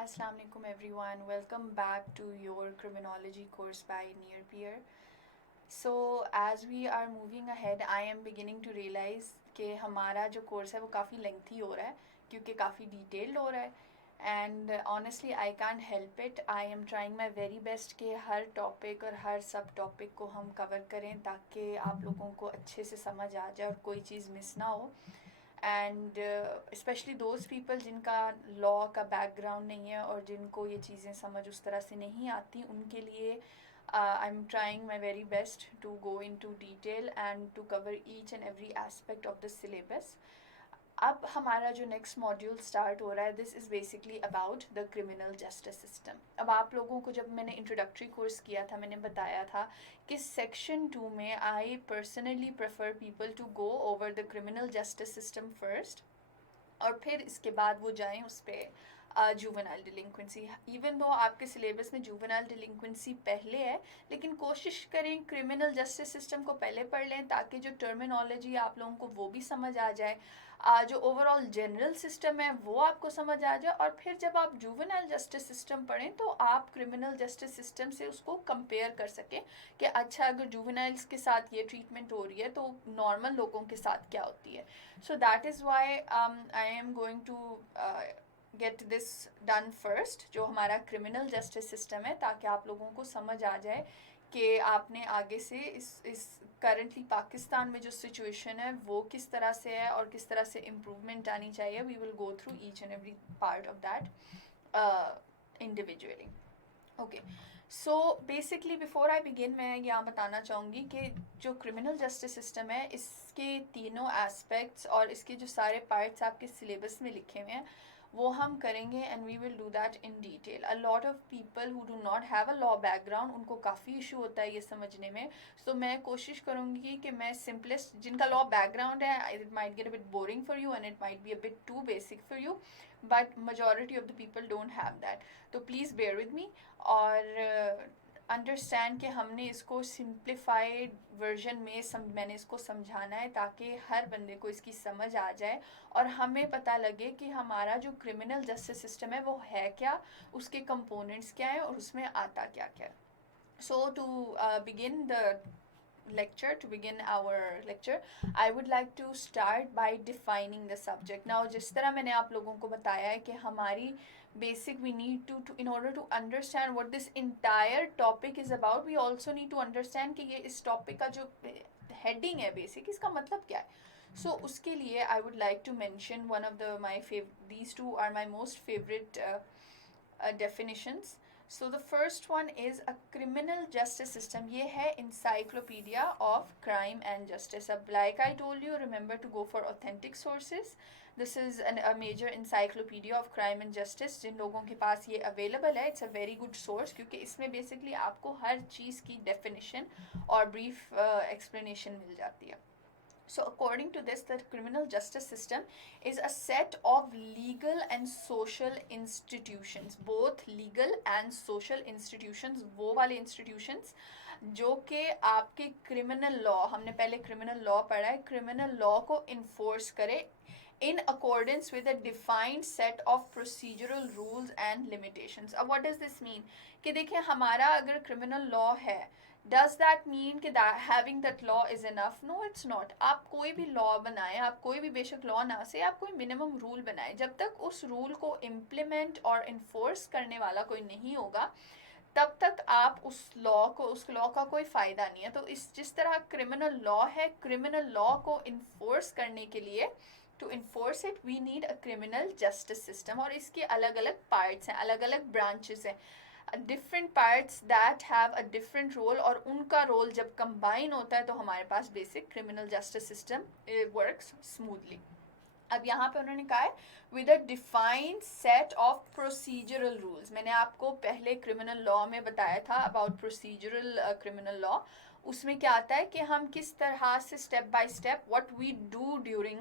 Assalamu alaikum everyone. Welcome back to your criminology course by Near Peer. So as we are moving ahead, I am beginning to realize कि हमारा जो course है वो काफ़ी lengthy हो रहा है क्योंकि काफ़ी डिटेल्ड हो रहा है and honestly I can't help it. I am trying my very best कि हर टॉपिक और हर सब टॉपिक को हम कवर करें ताकि आप लोगों को अच्छे से समझ आ जाए और कोई चीज़ मिस ना हो. एंड स्पेशली दोज पीपल जिनका लॉ का बैकग्राउंड नहीं है और जिनको ये चीज़ें समझ उस तरह से नहीं आती, उनके लिए I am trying my very best to go into detail and to cover each and every aspect of the syllabus. अब हमारा जो नेक्स्ट मॉड्यूल स्टार्ट हो रहा है, this is basically about the criminal justice system. अब आप लोगों को जब मैंने इंट्रोडक्टरी कोर्स किया था, मैंने बताया था कि सेक्शन 2 में I personally prefer people to go over the criminal justice system first और फिर इसके बाद वो जाएं उस पर जुवेनाइल डिलिंक्वेंसी. इवन दो आपके सिलेबस में जुवेनाइल डिलिंक्वेंसी पहले है, लेकिन कोशिश करें क्रिमिनल जस्टिस सिस्टम को पहले पढ़ लें ताकि जो टर्मिनोलॉजी आप लोगों को वो भी समझ आ जाए, जो ओवरऑल जनरल सिस्टम है वो आपको समझ आ जाए, और फिर जब आप जुवेनाइल जस्टिस सिस्टम पढ़ें तो आप क्रिमिनल जस्टिस सिस्टम से उसको कंपेयर कर सकें कि अच्छा अगर जुवेनाइल्स के साथ ये ट्रीटमेंट हो रही है तो नॉर्मल लोगों के साथ क्या होती है. So that is why I am going to get this done first, जो हमारा क्रिमिनल जस्टिस सिस्टम है, ताकि आप लोगों को समझ आ जाए कि आपने आगे से इस करंटली पाकिस्तान में जो सिचुएशन है वो किस तरह से है और किस तरह से इम्प्रूवमेंट आनी चाहिए. We will go through each and every part of that individually. Okay, so basically before I begin मैं यहाँ बताना चाहूँगी कि जो क्रिमिनल जस्टिस सिस्टम है इसके तीनों एस्पेक्ट्स और इसके जो सारे पार्ट्स आपके सिलेबस में लिखे हुए हैं वो हम करेंगे and we will do that in detail. A lot of people who do not have a law background, उनको काफ़ी इशू होता है ये समझने में. सो मैं कोशिश करूँगी कि मैं सिंपलेस्ट, जिनका लॉ बैकग्राउंड है, it might get a bit boring for you and it might be a bit too basic for you, but majority of the people don't have that. तो प्लीज़ bear with me और understand कि हमने इसको simplified version में मैंने इसको समझाना है ताकि हर बंदे को इसकी समझ आ जाए और हमें पता लगे कि हमारा जो क्रिमिनल जस्टिस सिस्टम है वो है क्या, उसके कंपोनेंट्स क्या है और उसमें आता क्या क्या है. सो to begin the lecture, to begin our lecture, I would like to start by defining the subject. Now जिस तरह मैंने आप लोगों को बताया है कि हमारी basic we need to in order to understand what this entire topic is about, we also need to understand कि ये इस topic का जो heading है basic, इसका मतलब क्या है. So उसके लिए I would like to mention one of these two are my most favorite definitions. So the first one is a criminal justice system. ये है encyclopedia of crime and justice. अब like I told you, remember to go for authentic sources. This is a major encyclopedia of crime and justice. जिन लोगों के पास ये available है, it's a very good source क्योंकि इसमें basically आपको हर चीज़ की definition और brief explanation मिल जाती है. So according to this, the criminal justice system is a set of legal and social institutions, both legal and social institutions, वो वाले institutions जो कि आपके criminal law, हमने पहले criminal law पढ़ा है, criminal law को enforce करे in accordance with a defined set of procedural rules and limitations. अब what does this mean? कि देखिए हमारा अगर criminal law है, does that mean कि having that law is enough? No, it's not. आप कोई भी law बनाएं, आप कोई भी बेशक law ना से, आप कोई minimum rule बनाएं, जब तक उस rule को implement और enforce करने वाला कोई नहीं होगा तब तक आप उस लॉ का कोई फ़ायदा नहीं है. तो इस जिस तरह क्रिमिनल लॉ है, क्रिमिनल लॉ को इन्फोर्स करने के लिए, to enforce it we need a criminal justice system, और इसके अलग अलग पार्ट्स हैं, अलग अलग ब्रांचेस हैं, different parts that have a different role, और उनका रोल जब कंबाइन होता है तो हमारे पास basic criminal justice system works smoothly. अब यहाँ पे उन्होंने कहा है with a defined set of procedural rules. मैंने आपको पहले क्रिमिनल लॉ में बताया था अबाउट प्रोसीजरल क्रिमिनल लॉ. उसमें क्या आता है कि हम किस तरह से step by step what we do during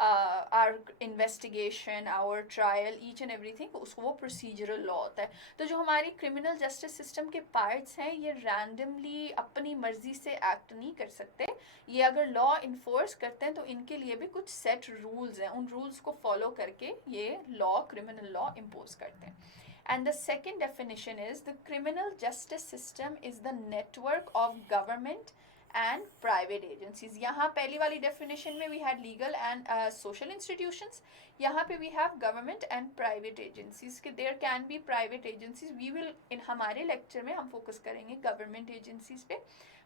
our investigation, our trial, each and everything, उसको वो प्रोसीजरल लॉ होता है. तो जो हमारी क्रिमिनल जस्टिस सिस्टम के पार्ट्स हैं ये रैंडमली अपनी मर्जी से एक्ट नहीं कर सकते. ये अगर लॉ इन्फोर्स करते हैं तो इनके लिए भी कुछ सेट रूल्स हैं, उन रूल्स को फॉलो करके ये लॉ, क्रिमिनल लॉ इम्पोज करते हैं. And the second definition is the criminal justice system is the network of government and private agencies. यहाँ पहली वाली definition में we had legal and social institutions. यहाँ पे we have government and private agencies. कि there can be private agencies. We will in हमारे lecture में हम focus करेंगे government agencies पे.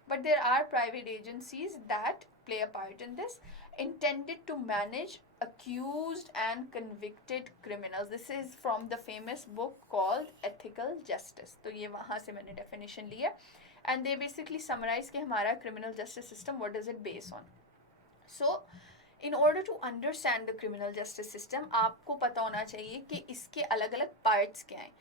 But there are private agencies that play a part in this, intended to manage accused and convicted criminals. This is from the famous book called Ethical Justice. तो ये वहाँ से मैंने definition ली है. And they basically summarize कि हमारा criminal justice system, what does it base on. So in order to understand the criminal justice system, आपको पता होना चाहिए कि इसके अलग अलग parts क्या हैं.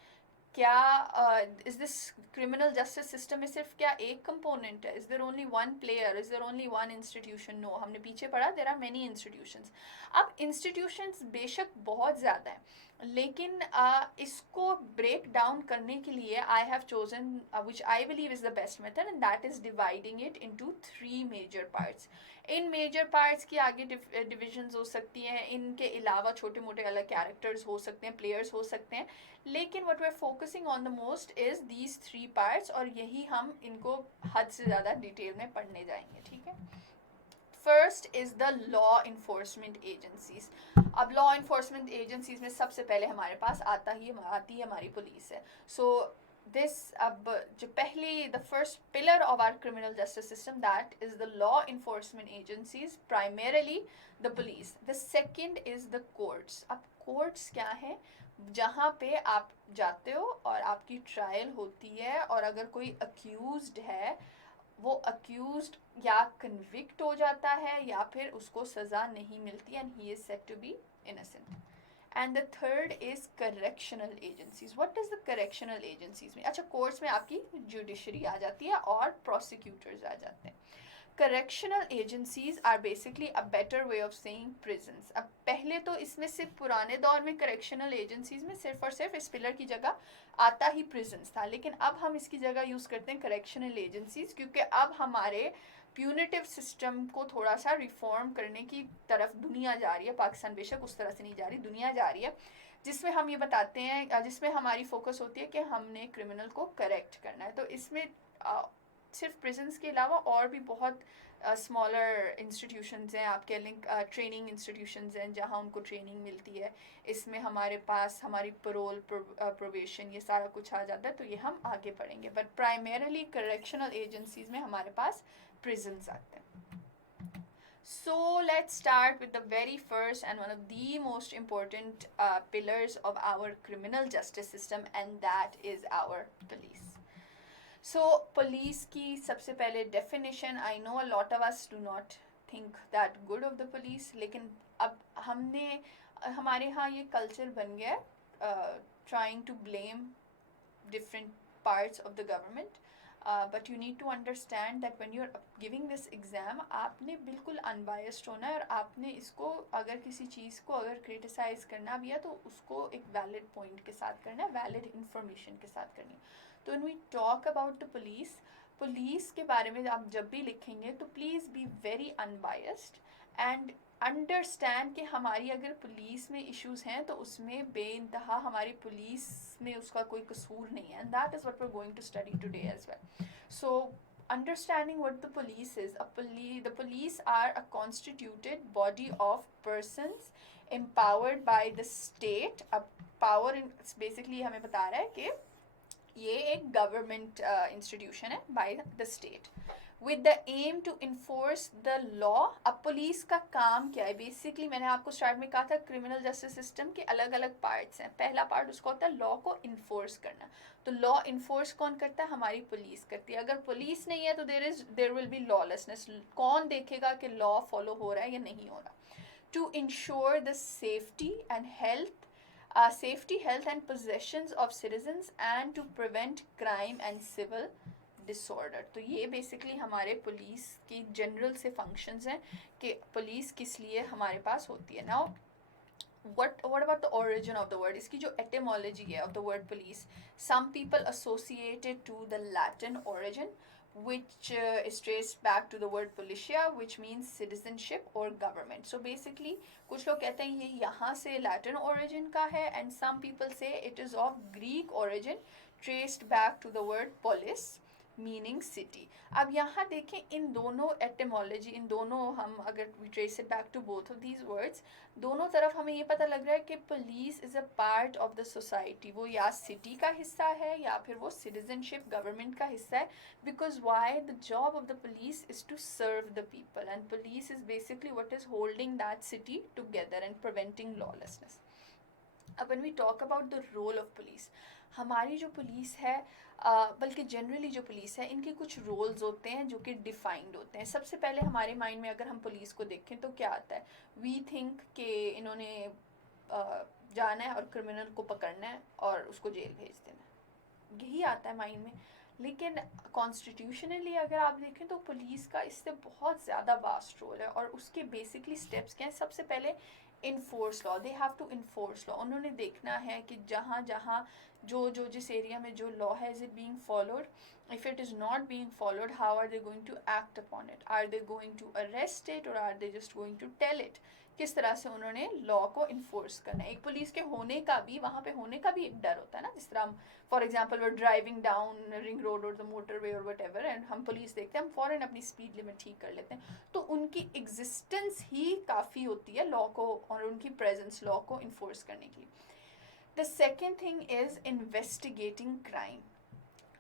क्या is this criminal justice system में सिर्फ क्या एक कंपोनेंट है? Is there only one player? Is there only one institution? No, हमने पीछे पढ़ा देयर आर मेनी इंस्टीट्यूशंस. अब इंस्टीट्यूशंस बेशक बहुत ज़्यादा है, लेकिन इसको ब्रेक डाउन करने के लिए I have chosen which I believe is the best method, and that is dividing it into 3 major parts. इन मेजर पार्ट्स की आगे डिविजन्स हो सकती हैं, इनके अलावा छोटे मोटे अलग कैरेक्टर्स हो सकते हैं, प्लेयर्स हो सकते हैं, लेकिन what we are focusing on the most is these 3 parts, और यही हम इनको हद से ज़्यादा डिटेल में पढ़ने जाएंगे. ठीक है. First is the law enforcement agencies. अब लॉ इन्फोर्समेंट एजेंसीज में सबसे पहले हमारे पास आती है हमारी पुलिस है. सो this अब जो पहली the first pillar of our criminal justice system, that is the law enforcement agencies, primarily the police. The second is the courts. अब courts क्या है? जहाँ पे आप जाते हो और आपकी ट्रायल होती है, और अगर कोई अक्यूज्ड है वो अक्यूज्ड या कन्विक्ट हो जाता है या फिर उसको सज़ा नहीं मिलती, and he is said to be innocent. And the third is correctional agencies. What is the correctional agencies में? अच्छा, कोर्ट्स में आपकी जुडिशरी आ जाती है और प्रोसिक्यूटर्स आ जाते हैं. Correctional agencies are basically a better way of saying prisons. अब पहले तो इसमें सिर्फ पुराने दौर में correctional agencies में सिर्फ और सिर्फ इस पिलर की जगह आता ही prisons था, लेकिन अब हम इसकी जगह यूज़ करते हैं correctional agencies, क्योंकि अब हमारे प्यूनिटिव सिस्टम को थोड़ा सा रिफॉर्म करने की तरफ दुनिया जा रही है. पाकिस्तान बेशक उस तरह से नहीं जा रही, दुनिया जा रही है, जिसमें हम ये बताते हैं, जिसमें हमारी फोकस होती है कि हमने क्रिमिनल को करेक्ट करना है. तो इसमें सिर्फ प्रिजन्स के अलावा और भी बहुत स्मॉलर इंस्टीट्यूशंस हैं, आपके लिंक ट्रेनिंग इंस्टीट्यूशंस हैं जहाँ उनको ट्रेनिंग मिलती है. इसमें हमारे पास हमारी परोल, प्रोबेशन, ये सारा कुछ आ जाता है, तो ये हम आगे पढ़ेंगे. बट प्राइमरली करेक्शनल एजेंसीज में हमारे पास prisons आते हैं. So let's start with the very first and one of the most important pillars of our criminal justice system, and that is our police. So police की सबसे पहले definition, I know a lot of us do not think that good of the police, लेकिन अब हमारे यहाँ ये culture बन गया trying to blame different parts of the government. But you need to understand that when you're giving this exam, आपने बिल्कुल unbiased होना है, और आपने इसको अगर किसी चीज़ को अगर criticize करना भी है तो उसको एक valid point के साथ करना है, valid information के साथ करनी है. तो when we talk about the police के बारे में आप जब भी लिखेंगे तो please be very unbiased and understand कि हमारी अगर पुलिस में इश्यूज़ हैं तो उसमें बेइंतहा हमारी पुलिस में उसका कोई कसूर नहीं है, and that is what we are going to study today as well. So understanding what the police is, the police are a constituted body of persons empowered by the state. अब power basically हमें बता रहा है कि ये एक government institution है by the state with the aim to enforce the law. अब पुलिस का काम क्या है? बेसिकली मैंने आपको स्टार्ट में कहा था क्रिमिनल जस्टिस सिस्टम के अलग अलग पार्ट्स हैं. पहला पार्ट उसका होता है लॉ को इन्फोर्स करना. तो लॉ इन्फोर्स कौन करता है? हमारी पुलिस करती है. अगर पुलिस नहीं है तो देयर विल बी लॉलेसनेस. कौन देखेगा कि लॉ फॉलो हो रहा है या नहीं हो रहा? To ensure the safety and health and possessions of citizens and to prevent crime and civil disorder. तो ये बेसिकली हमारे पुलिस की जनरल से फंक्शंस हैं कि पुलिस किस लिए हमारे पास होती है। Now what about the origin of the word? इसकी जो etymology है of the word police, some people associate it to the Latin origin, which is traced back to the word politia, which means citizenship or government. So basically कुछ लोग कहते हैं ये यहाँ से Latin origin का है, and some people say it is of Greek origin, traced back to the word polis, meaning city. अब यहाँ देखें इन दोनों एटमोलॉजी, इन दोनों हम अगर we trace it back to both of these words, दोनों तरफ हमें ये पता लग रहा है कि police is a part of the society. वो या सिटी का हिस्सा है या फिर वो सिटीजनशिप गवर्नमेंट का हिस्सा है। Because why the job of the police is to serve the people, and police is basically what is holding that city together and preventing lawlessness. अब when we talk about the role of police, हमारी जो police है, बल्कि generally जो police है, इनके कुछ roles होते हैं जो कि डिफाइंड होते हैं। सबसे पहले हमारे माइंड में अगर हम पुलिस को देखें तो क्या आता है? वी थिंक कि इन्होंने जाना है और क्रिमिनल को पकड़ना है और उसको जेल भेज देना है, यही आता है माइंड में। लेकिन कॉन्स्टिट्यूशनली अगर आप देखें तो पुलिस का इससे बहुत ज़्यादा वास्ट रोल है, और उसके बेसिकली स्टेप्स क्या हैं? सबसे पहले enforce law, they have to enforce law. उन्होंने देखना है कि जहाँ जहाँ जो जिस एरिया में जो लॉ है, is it being followed? If it is not being followed, how are they going to act upon it? Are they going to arrest it और are they just going to tell it? किस तरह से उन्होंने law को enforce करना है। एक police के होने का भी, वहाँ पे होने का भी एक डर होता है ना। जिस तरह हम फॉर एग्जाम्पल वो ड्राइविंग डाउन रिंग रोड और द मोटर वे और वट एवर, एंड हम पुलिस देखते हैं, हम फ़ौरन अपनी स्पीड लिमिट ठीक कर लेते हैं। तो उनकी एग्जिस्टेंस ही काफ़ी होती है लॉ को और उनकी प्रेजेंस लॉ को इन्फोर्स करने की। The second thing is investigating crime.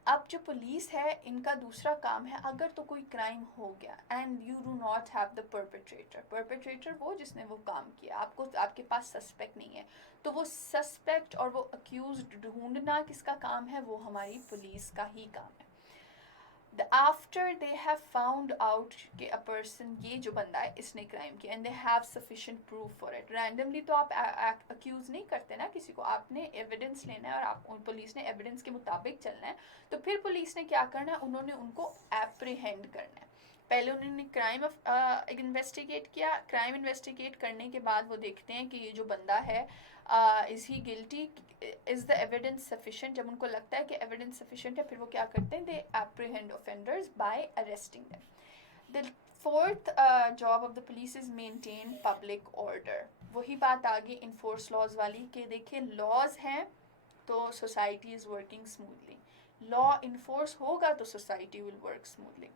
अब जो पुलिस है, इनका दूसरा काम है, अगर तो कोई क्राइम हो गया and you do not have the perpetrator वो जिसने वो काम किया, आपको आपके पास सस्पेक्ट नहीं है, तो वो सस्पेक्ट और वो अक्यूज ढूंढना किसका काम है? वो हमारी पुलिस का ही काम है। After they have found out कि अ पर्सन, ये जो बंदा है इसने क्राइम किया, and they have sufficient proof for it. Randomly तो आप अक्यूज नहीं करते ना किसी को, आपने एविडेंस लेना है और आप पुलिस ने एविडेंस के मुताबिक चलना है। तो फिर पुलिस ने क्या करना है? उन्होंने उनको एप्रीहेंड करना है। पहले उन्होंने क्राइम इन्वेस्टिगेट किया। क्राइम इन्वेस्टिगेट करने के बाद वो देखते हैं कि ये जो बंदा है, is he guilty, is the evidence sufficient? जब उनको लगता है कि एविडेंस सफिशिएंट है, फिर वो क्या करते हैं? They apprehend offenders by arresting them. The fourth job of the police is maintain public order. वही बात आ गई इन्फोर्स लॉज वाली कि देखिए लॉज हैं तो society is working smoothly, law enforce होगा तो society will work smoothly.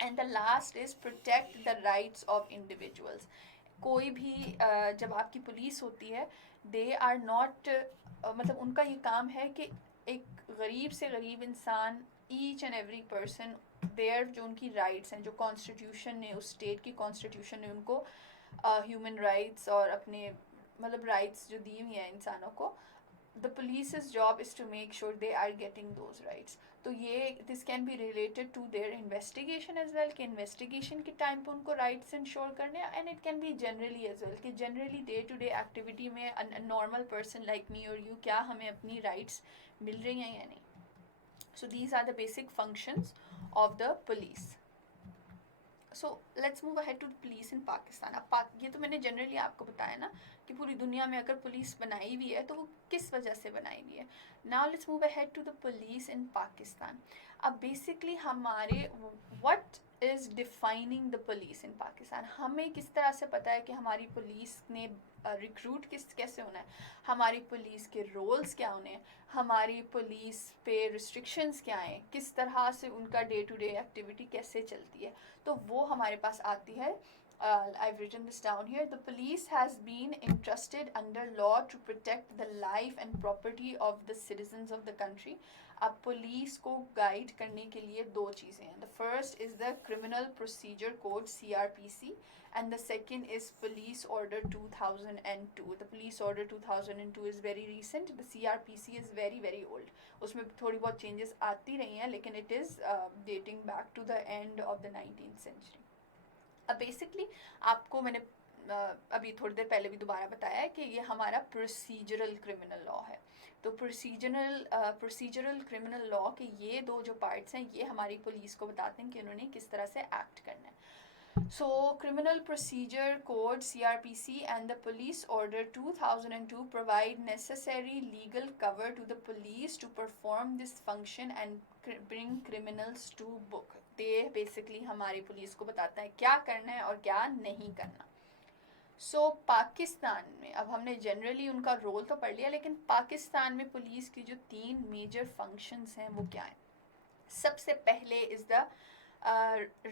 And the last is protect the rights of individuals. कोई भी जब आपकी पुलिस होती है, दे आर नॉट, मतलब उनका ये काम है कि एक गरीब से गरीब इंसान, each and every person, there जो उनकी राइट्स हैं, जो कॉन्स्टिट्यूशन ने, उस स्टेट की कॉन्स्टिट्यूशन ने उनको ह्यूमन राइट्स और अपने मतलब राइट्स जो दी हुई हैं इंसानों को, the police's job is to make sure they are getting those rights. तो ये this can be related to their investigation as well, कि investigation के टाइम पे उनको rights ensure करने, and it can be generally as well, कि generally day to day activity में a normal person like me or you, क्या हमें अपनी rights मिल रही हैं या नहीं. So these are the basic functions of the police. So let's move ahead to police in Pakistan. अब ये तो मैंने जनरली आपको बताया ना कि पूरी दुनिया में अगर पुलिस बनाई हुई है तो वो किस वजह से बनाई हुई है। Now let's move ahead to the police in Pakistan. अब बेसिकली हमारे what is defining the police in Pakistan, हमें किस तरह से पता है कि हमारी पुलिस ने रिक्रूट कैसे होना है, हमारी पुलिस के रोल्स क्या होने हैं, हमारी पुलिस पे रिस्ट्रिक्शंस क्या हैं, किस तरह से उनका डे टू डे एक्टिविटी कैसे चलती है, तो वो हमारे पास आती है। I've written this down here. The police has been entrusted under law to protect the life and property of the citizens of the country. अब पुलिस को गाइड करने के लिए दो चीज़ें हैं. The first is the Criminal Procedure Code CRPC and the second is Police Order 2002. The Police Order 2002 is very recent. The CRPC is very very old. उसमें थोड़ी बहुत changes आती रही हैं लेकिन it is dating back to the end of the 19th century. अब basically आपको मैंने अभी थोड़ी देर पहले भी दोबारा बताया है कि ये हमारा प्रोसीजरल क्रिमिनल लॉ है। तो प्रोसीजरल क्रिमिनल लॉ के ये दो जो पार्ट्स हैं ये हमारी पुलिस को बताते हैं कि उन्होंने किस तरह से एक्ट करना है. So, Criminal Procedure Code (CRPC) and the Police Order 2002 provide necessary legal cover to the police to perform this function and bring criminals to book. they basically हमारी पुलिस को बताता है क्या करना है और क्या नहीं करना. पाकिस्तान में अब हमने जनरली उनका रोल तो पढ़ लिया, लेकिन पाकिस्तान में पुलिस की जो 3 मेजर फंक्शंस हैं वो क्या हैं. सबसे पहले is the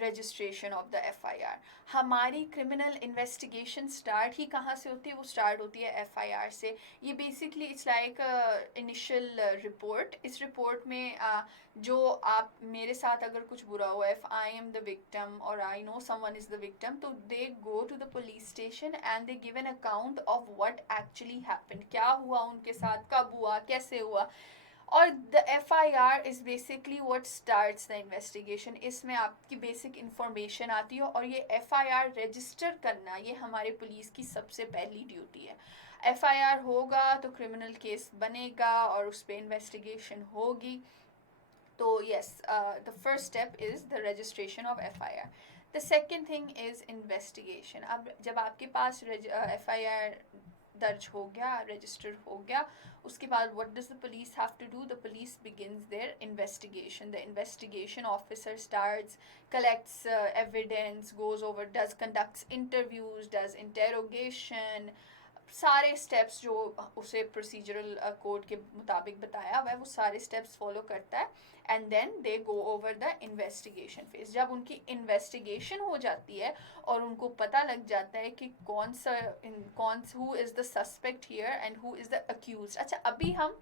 registration of the FIR. हमारी क्रिमिनल इन्वेस्टिगेशन स्टार्ट ही कहाँ से होती है? वो स्टार्ट होती है FIR से. ये basically it's like initial report. इस रिपोर्ट में जो आप मेरे साथ अगर कुछ बुरा हुआ, if I am the victim और I know someone is the victim, तो they go to the police station and they give an account of what actually happened. क्या हुआ उनके साथ, कब हुआ, कैसे हुआ. और the FIR is basically what starts the investigation. इसमें आपकी बेसिक इन्फॉर्मेशन आती है और ये FIR रजिस्टर करना ये हमारे पुलिस की सबसे पहली ड्यूटी है. FIR होगा तो क्रिमिनल केस बनेगा और उस पर इन्वेस्टिगेशन होगी. तो yes, the first step is the registration of FIR. The second thing is investigation. अब जब आपके पास FIR दर्ज हो गया, रजिस्टर हो गया, उसके बाद what does the police have to do? The police begins their investigation. The investigation officer starts, collects evidence, goes over, conducts interviews, does interrogation. सारे स्टेप्स जो उसे प्रोसीजरल कोड के मुताबिक बताया हुआ है वो सारे स्टेप्स फॉलो करता है. And then they go over the investigation phase. जब उनकी इन्वेस्टिगेशन हो जाती है और उनको पता लग जाता है कि who is the suspect here and who is the accused. अच्छा, अभी हम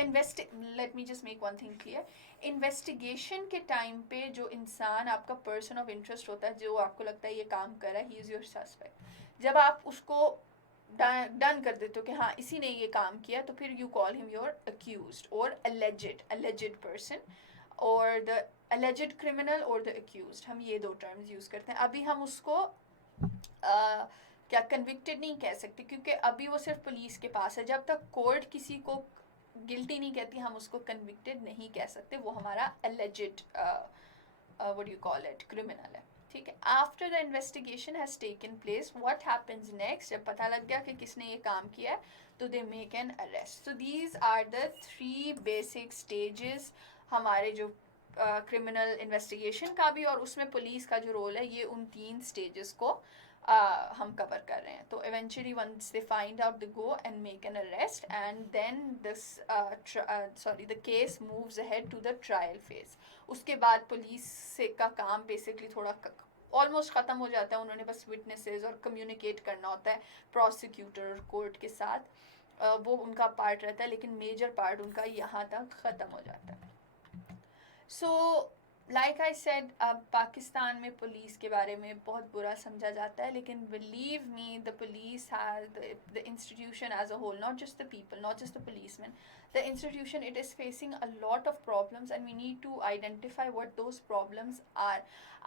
let me just make one thing clear. Investigation के टाइम पे जो इंसान आपका पर्सन ऑफ इंटरेस्ट होता है, जो आपको लगता है ये काम कर रहा है, ही इज़ योर सस्पेक्ट. जब आप उसको डन कर देते हो कि हाँ इसी ने ये काम किया, तो फिर you call him your accused और alleged person और द alleged criminal और द accused. हम ये दो टर्म्स यूज़ करते हैं. अभी हम उसको क्या कन्विक्टेड नहीं कह सकते क्योंकि अभी वो सिर्फ पुलिस के पास है. जब तक कोर्ट किसी को गिल्टी नहीं कहती हम उसको कन्विक्टेड नहीं कह सकते. वो हमारा alleged what do you call it, criminal है. ठीक है. After the investigation has taken place, what happens next? जब पता लग गया कि किसने ये काम किया है तो they make an arrest. So these are the 3 basic stages हमारे जो क्रिमिनल इन्वेस्टिगेशन का भी और उसमें पुलिस का जो रोल है, ये उन 3 स्टेजेस को हम कवर कर रहे हैं. तो eventually once they find out, they go and make an arrest and then the case moves ahead to the trial phase. उसके बाद पुलिस से का काम बेसिकली थोड़ा ऑलमोस्ट ख़त्म हो जाता है. उन्होंने बस विटनेसेस और कम्युनिकेट करना होता है प्रोसिक्यूटर और कोर्ट के साथ. वो उनका पार्ट रहता है, लेकिन मेजर पार्ट उनका यहाँ तक ख़त्म हो जाता है. सो लाइक आई सेड, अब पाकिस्तान में पुलिस के बारे में बहुत बुरा समझा जाता है, लेकिन believe me the police has the institution as a whole, not just the people, not just the policeman, the institution, it is facing a lot of problems and we need to identify what those problems are.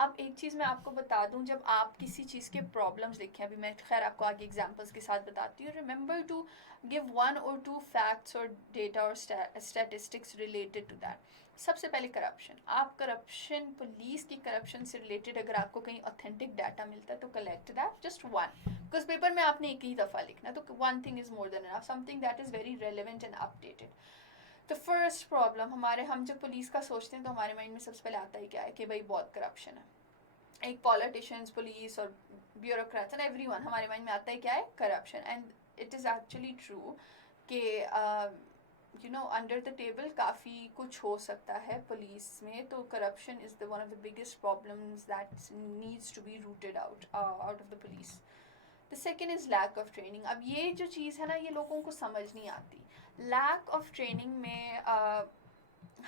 अब एक चीज़ मैं आपको बता दूं, जब आप किसी चीज़ के प्रॉब्लम्स लिखें, अभी मैं खैर आपको आगे एग्जांपल्स के साथ बताती हूँ, remember to give 1 or 2 facts और डेटा और स्टैटिस्टिक्स रिलेटेड टू दैट. सबसे पहले करप्शन. आप करप्शन, पुलिस की करप्शन से रिलेटेड अगर आपको कहीं ऑथेंटिक डाटा मिलता है तो collect that, just 1, because paper में आपने एक ही दफ़ा लिखना, तो 1 thing is more than enough, something that is very relevant and updated. तो फर्स्ट प्रॉब्लम हम जब पुलिस का सोचते हैं तो हमारे माइंड में सबसे पहले आता ही क्या है कि भाई बहुत करप्शन है. एक पॉलिटिशियंस, पुलिस और ब्यूरोक्रेट्स एंड एवरीवन, हमारे माइंड में आता है क्या है, corruption. And it is actually true कि अंडर द टेबल काफ़ी कुछ हो सकता है पुलिस में. तो corruption is the one of the biggest problems that needs to be rooted out of the police. The second is lack of training. अब ये जो चीज़ है ना, ये लोगों को समझ नहीं आती. लैक ऑफ ट्रेनिंग में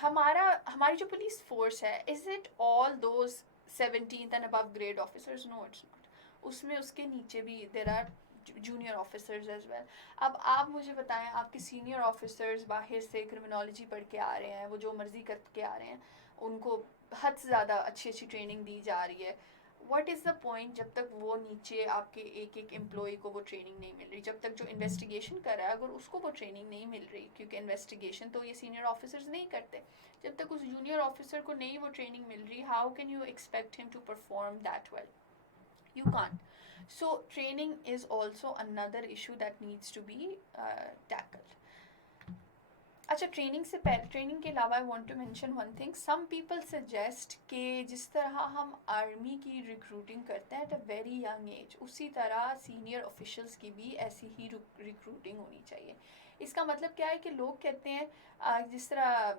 हमारी जो पुलिस फोर्स है, is it all those 17th and above grade officers? No, it's not. उसमें उसके नीचे भी there are junior officers as well. अब आप मुझे बताएं, आपके सीनियर ऑफिसर्स बाहर से क्रिमिनोलॉजी पढ़ के आ रहे हैं, वो जो मर्ज़ी करके आ रहे हैं, उनको हद से ज़्यादा अच्छी ट्रेनिंग दी जा रही है. व्हाट इज़ द पॉइंट जब तक वो नीचे आपके एक एक एम्प्लॉय को वो ट्रेनिंग नहीं मिल रही, जब तक जो इन्वेस्टिगेशन कर रहा है अगर उसको वो ट्रेनिंग नहीं मिल रही, क्योंकि इन्वेस्टिगेशन तो ये सीनियर ऑफिसर्स नहीं करते, जब तक उस जूनियर ऑफिसर को नहीं वो ट्रेनिंग मिल रही, how can you expect him to perform that well? You can't. So training is also another issue that needs to be tackled. अच्छा, ट्रेनिंग से पहले, ट्रेनिंग के अलावा I want to mention one thing, some people suggest कि जिस तरह हम army की रिक्रूटिंग करते हैं at a very young age, उसी तरह सीनियर ऑफिशियल्स की भी ऐसी ही रिक्रूटिंग होनी चाहिए। इसका मतलब क्या है कि लोग कहते हैं जिस तरह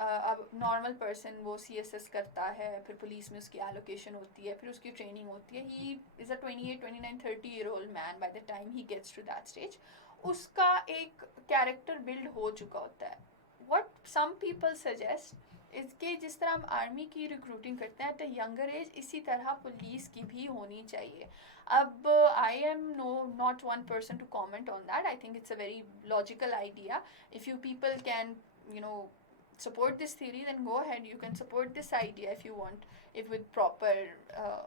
अब नॉर्मल पर्सन वो CSS करता है, फिर पुलिस में उसकी एलोकेशन होती है, फिर उसकी ट्रेनिंग होती है, he is a 28, 29, 30 year old man by the time he gets to that stage, उसका एक कैरेक्टर बिल्ड हो चुका होता है। व्हाट सम पीपल सजेस्ट इसके, जिस तरह हम आर्मी की रिक्रूटिंग करते हैं एट अ यंगर एज, इसी तरह पुलिस की भी होनी चाहिए। अब I am not one person to comment on that, I think it's a very logical idea. If you people can you know support this theory, then go ahead, you can support this idea if you want, if with proper uh,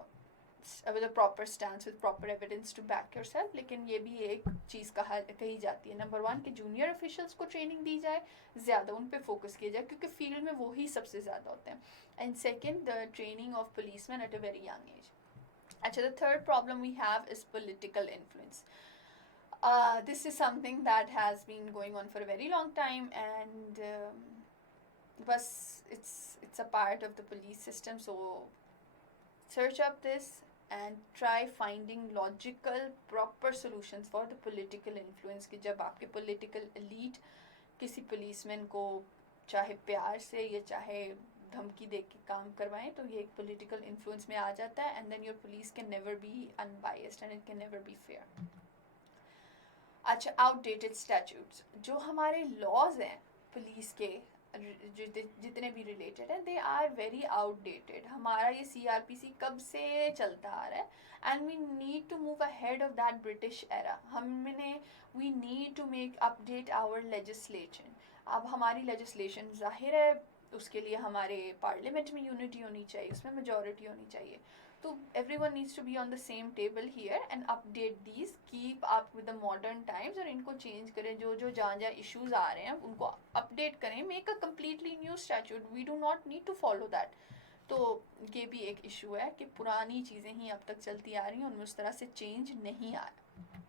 with a proper stance, with proper evidence to back yourself। लेकिन ये भी एक चीज़ कही जाती है, number one कि junior officials को training दी जाए, ज़्यादा उन पे फोकस किया जाए क्योंकि फील्ड में वो ही सबसे ज़्यादा होते हैं, and second the training of policeman at a very young age. अच्छा, the third problem we have is political influence. This is something that has been going on for a very long time, and bus it's a part of the police system, so search up this and try finding logical proper solutions for the political influence कि जब आपके political elite किसी policeman को चाहे प्यार से या चाहे धमकी दे के काम करवाएं, तो ये एक political influence में आ जाता है, and then your police can never be unbiased and it can never be fair. अच्छा, outdated statutes, जो हमारे laws हैं पुलिस के जितने भी रिलेटेड हैं, दे आर वेरी आउटडेटेड। हमारा ये CRPC कब से चलता आ रहा है, and we need to move ahead of that British era. हमने we need to make update our legislation. अब हमारी लेजिस्लेशन जाहिर है उसके लिए हमारे पार्लियामेंट में यूनिटी होनी चाहिए, उसमें मेजॉरिटी होनी चाहिए, तो everyone needs to be on the same table here and update these, keep up with the modern times, और इनको change करें, जो जहाँ issues आ रहे हैं उनको update करें, make a completely new statute, we do not need to follow that। तो ये भी एक issue है कि पुरानी चीज़ें ही अब तक चलती आ रही हैं, उनमें उस तरह से change नहीं आ रहा।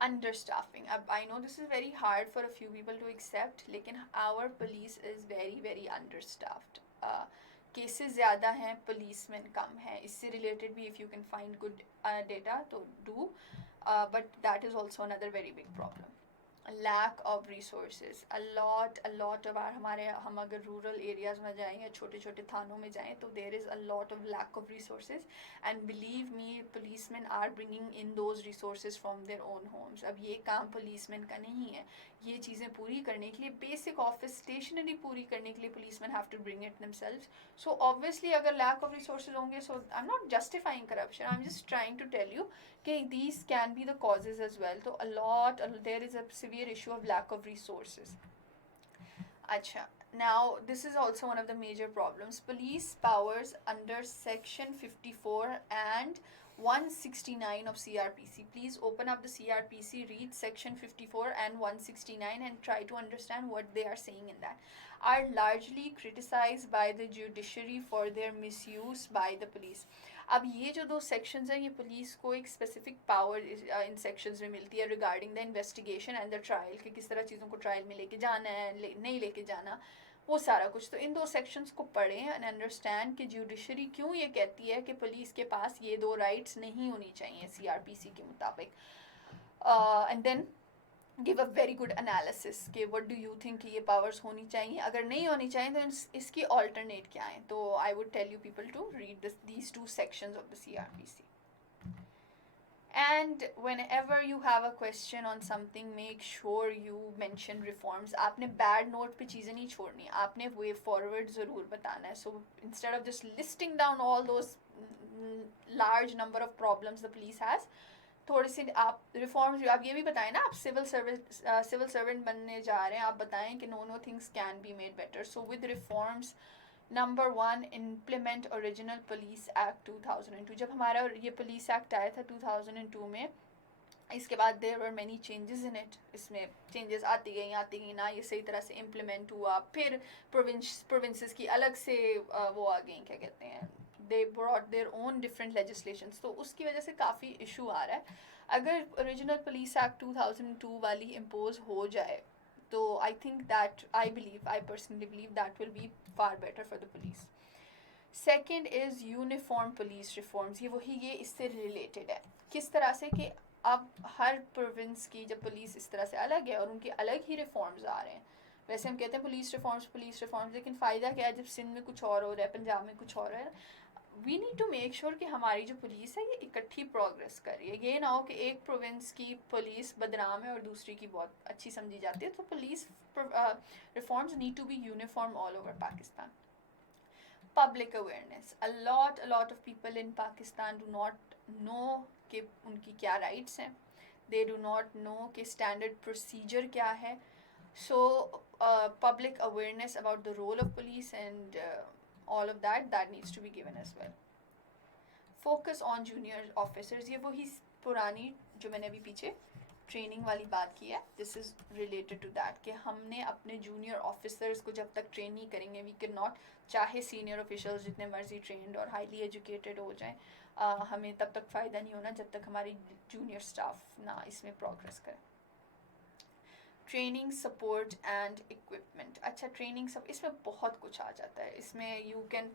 Understaffing, अब I know this is very hard for a few people to accept, लेकिन our police is very very understaffed। Cases ज़्यादा हैं, पुलिसमैन कम है, इससे रिलेटेड भी if you can find good data तो do, but that is also another very big problem. Lack of resources, a lot of हमारे, हम अगर रूरल एरियाज़ में जाएँ या छोटे छोटे थानों में जाएँ तो there is a lot of lack of resources, and believe me policeman are bringing in those resources from their own homes. अब ये काम पुलिसमैन का नहीं है, ये चीज़ें पूरी करने के लिए, बेसिक ऑफिस स्टेशनरी पूरी करने के लिए policeman have to bring it themselves। So obviously अगर लैक ऑफ रिसोर्सेज होंगे, so I am not justifying corruption, I am just trying to tell you कि these can be the causes as well। तो there is a severe issue of lack of resources। अच्छा, now this is also one of the major problems, police powers under section 54 and 169 of CRPC। Please open up the CRPC, read section 54 and 169 and try to understand what they are saying in that, are largely criticized by the judiciary for their misuse by the police। अब ये जो दो sections हैं, ये police को एक specific power in sections में मिलती है regarding the investigation and the trial, कि किस तरह चीज़ों को ट्रायल में लेके जाना है, नहीं लेके जाना, वो सारा कुछ। तो इन दो सेक्शंस को पढ़ें एंड अंडरस्टैंड कि जुडिशरी क्यों ये कहती है कि पुलिस के पास ये दो राइट्स नहीं होनी चाहिए CRPC के मुताबिक, and then give a very good analysis कि व्हाट डू यू थिंक ये पावर्स होनी चाहिए, अगर नहीं होनी चाहिए तो इसकी ऑल्टरनेट क्या है। तो I would tell you people to read these two sections of the CRPC। And whenever you have a question on something, make sure you mention reforms। आपने bad note पे चीज़ें नहीं छोड़नी, आपने way forward ज़रूर बताना है। So instead of just listing down all those large number of problems the police has, थोड़ी सी आप रिफॉर्म्स, आप ये भी बताएं ना, आप सिविल सर्वेंट बनने जा रहे हैं, आप बताएं कि know things can be made better. So with reforms number 1, implement original police act 2002. जब हमारा ये पुलिस एक्ट आया था 2002 में, इसके बाद there were many changes in it. इसमें चेंजेस आती गई ना, ये सही तरह से इम्प्लीमेंट हुआ. फिर प्रोविंसेस की अलग से वो आ गई, क्या कहते हैं, they brought their own different legislations. तो उसकी वजह से काफ़ी इशू आ रहा है. अगर ओरिजिनल पुलिस एक्ट 2002 वाली इम्पोज हो जाए तो I think that I personally believe that will be far better for the police. Second is uniform police reforms. ये इससे रिलेटेड है. किस तरह से कि अब हर प्रोविंस की जब पुलिस इस तरह से अलग है और उनके अलग ही रिफॉर्म्स आ रहे हैं. वैसे हम कहते हैं पुलिस रिफॉर्म्स, लेकिन फ़ायदा क्या है जब सिंध में कुछ और हो रहा है, पंजाब में कुछ और है. We need to make sure कि हमारी जो पुलिस है ये इकट्ठी प्रोग्रेस कर रही है. ये ना हो कि एक प्रोविंस की पुलिस बदनाम है और दूसरी की बहुत अच्छी समझी जाती है. तो police reforms need to be uniform all over Pakistan. Public awareness. A lot of people in Pakistan do not know कि उनकी क्या rights हैं. They do not know कि standard procedure क्या है. So public awareness about the role of police and all of that needs to be given as well. Focus on junior officers. ये वही पुरानी जो मैंने अभी पीछे ट्रेनिंग वाली बात की है. This is related to that कि हमने अपने जूनियर ऑफिसर्स को जब तक ट्रेन नहीं करेंगे, वी कैन नॉट, चाहे सीनियर ऑफिसर्स जितने मर्जी ट्रेंड और हाईली एजुकेटेड हो जाएं, हमें तब तक फ़ायदा नहीं होना जब तक हमारी जूनियर स्टाफ ना इसमें प्रोग्रेस करे. Training, support and equipment. अच्छा, ट्रेनिंग सब इसमें बहुत कुछ आ जाता है. इसमें यू कैन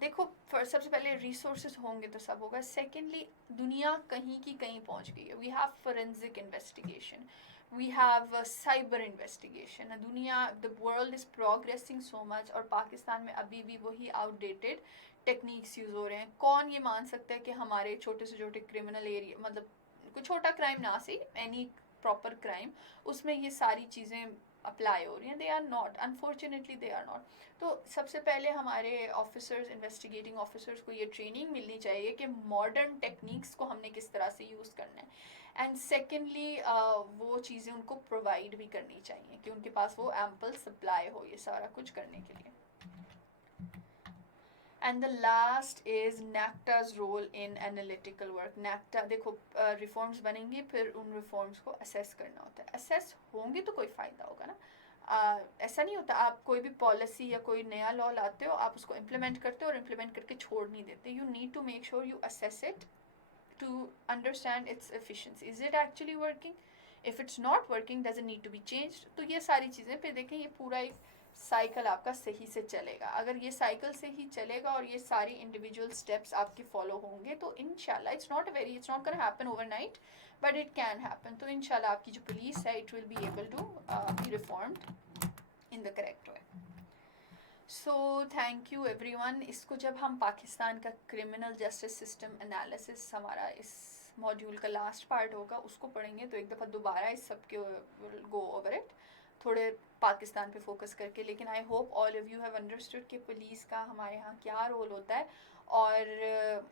देखो, सबसे पहले रिसोर्सेज होंगे तो सब होगा. सेकेंडली, दुनिया कहीं की कहीं पहुंच गई है. We have forensic investigation, we have cyber investigation. दुनिया, the world is progressing so much और पाकिस्तान में अभी भी वही आउटडेटेड टेक्निक्स यूज़ हो रहे हैं. कौन ये मान सकता है कि हमारे छोटे से छोटे क्रिमिनल एरिया, मतलब कोई छोटा क्राइम ना से एनी प्रॉपर क्राइम, उसमें ये सारी चीज़ें अप्लाई हो रही हैं. They are not, unfortunately they are not. तो सबसे पहले हमारे ऑफिसर्स, इन्वेस्टिगेटिंग ऑफिसर्स को ये ट्रेनिंग मिलनी चाहिए कि मॉडर्न टेक्निक्स को हमने किस तरह से यूज़ करना है. एंड सेकेंडली वो चीज़ें उनको प्रोवाइड भी करनी चाहिए कि उनके पास वो एम्पल सप्लाई हो ये सारा कुछ करने के लिए. And the last is NACTA's role in analytical work. NACTA, देखो रिफॉर्म्स बनेंगे, फिर उन रिफॉर्म्स को असेस करना होता है. असेस होंगे तो कोई फ़ायदा होगा ना. ऐसा नहीं होता आप कोई भी पॉलिसी या कोई नया लॉ लाते हो, आप उसको इम्प्लीमेंट करते हो और इम्प्लीमेंट करके छोड़ नहीं देते. You need to make sure you assess it to understand its efficiency. Is it actually working? If it's not working, does it need to be changed? तो ये सारी चीज़ें फिर देखें, ये पूरा एक साइकिल आपका सही से चलेगा. अगर ये साइकिल से ही चलेगा और ये सारी इंडिविजुअल स्टेप्स आपके फॉलो होंगे तो इंशाल्लाह, it's not gonna happen overnight, but it can happen. तो इंशाल्लाह आपकी जो पुलिस है, it will be able to be reformed in the correct way. So thank you everyone. इसको जब हम पाकिस्तान का क्रिमिनल जस्टिस सिस्टम एनालिसिस, हमारा इस मॉड्यूल का लास्ट पार्ट होगा, उसको पढ़ेंगे तो एक दफ़ा दोबारा इस सब के विल गो ओवर इट, थोड़े पाकिस्तान पे फोकस करके. लेकिन I hope all of you have understood कि पुलिस का हमारे यहाँ क्या रोल होता है और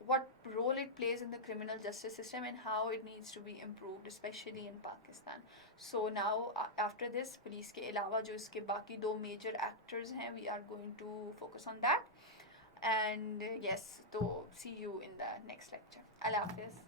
what role it plays in the criminal justice system and how it needs to be improved, especially in Pakistan. So now after this, police के अलावा जो इसके बाकी दो major actors हैं, we are going to focus on that. And yes, तो see you in the next lecture. Allah Hafiz.